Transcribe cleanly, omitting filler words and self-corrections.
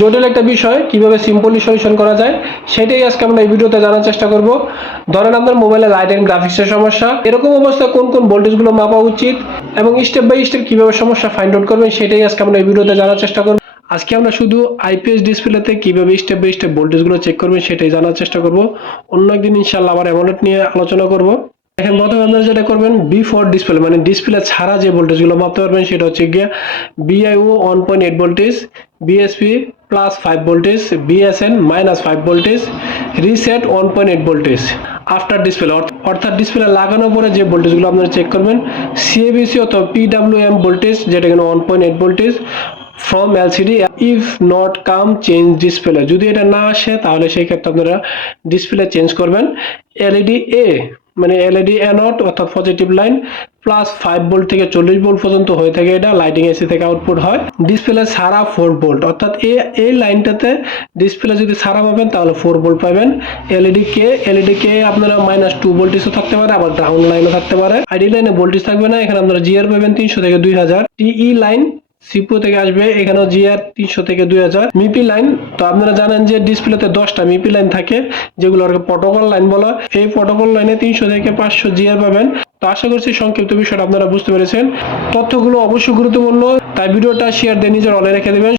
জটিল একটা বিষয় কিভাবে সিম্পলি সলিউশন করা যায় সেটাই আজকে আমরা এই ভিডিওতে জানার চেষ্টা করব। ধরেন আপনার মোবাইলে লাইট এন্ড গ্রাফিক্সের সমস্যা, এরকম অবস্থায় কোন কোন ভোল্টেজগুলো মাপা উচিত এবং স্টেপ বাই স্টেপ কিভাবে সমস্যা ফাইন্ড আউট করবেন সেটাই আজকে আমরা এই ভিডিওতে জানার চেষ্টা করব। আজকে আমরা শুধু আইপিএস ডিসপ্লেতে কিভাবে স্টেপ বাই স্টেপ ভোল্টেজগুলো চেক করবেন সেটাই জানার চেষ্টা করব। অন্য একদিন ইনশাআল্লাহ আবার অ্যামোলেড নিয়ে আলোচনা করব। এখন প্রথমে আপনারা যেটা করবেন বিফোর ডিসপ্লে মানে ডিসপ্লে ছাড়া যে ভোল্টেজগুলো মাপতে পারবেন সেটা হচ্ছে গিয়ে বিআইও 1.8 voltage, BSP plus 5 voltage, BSN minus 5 voltage, reset 1.8 voltage. After display অর্থাৎ ডিসপ্লে লাগানোর পরে যে ভোল্টেজগুলো আপনারা চেক করবেন সিএবিসি অথবা পিডব্লিউএম ভোল্টেজ যেটা কিনা 1.8 voltage from LCD if not come change display, যদি এটা না আসে তাহলে সেই ক্ষেত্রে আপনারা ডিসপ্লে চেঞ্জ করবেন। এলইডি এ মানে এলইডি অ্যানোড অর্থাৎ পজিটিভ লাইন প্লাস 5 ভোল্ট থেকে 40 ভোল্ট পর্যন্ত হয়ে থাকে, এটা লাইটিং এসি থেকে আউটপুট হয়। ডিসপ্লে ছাড়া 4 ভোল্ট অর্থাৎ এই লাইনটাতে ডিসপ্লে যদি ছাড়া পাবেন তাহলে 4 ভোল্ট পাবেন। এলইডি কে আপনারা -2 ভোল্টেজও থাকতে পারে, আবার গ্রাউন্ড লাইনও থাকতে পারে। আইডি লাইনে ভোল্টেজ থাকবে না, এখানে আপনারা জিআর পাবেন 300 থেকে 2000। টিই লাইন সিপিইউ থেকে আসবে, এখানেও জিআর 300 থেকে 2000। মিপি লাইন তো আপনারা জানেন যে ডিসপ্লেতে 10টা মিপি লাইন থাকে যেগুলো প্রোটোকল লাইন বলা, এই প্রোটোকল লাইনে 300 থেকে 500 জিআর পাবেন। তো আশা করছি সংক্ষিপ্ত বিষয়টা আপনারা বুঝতে পেরেছেন। তথ্যগুলো অবশ্যই গুরুত্বপূর্ণ, তাই ভিডিওটা শেয়ার দিয়ে নিজের অলে রেখে দেবেন।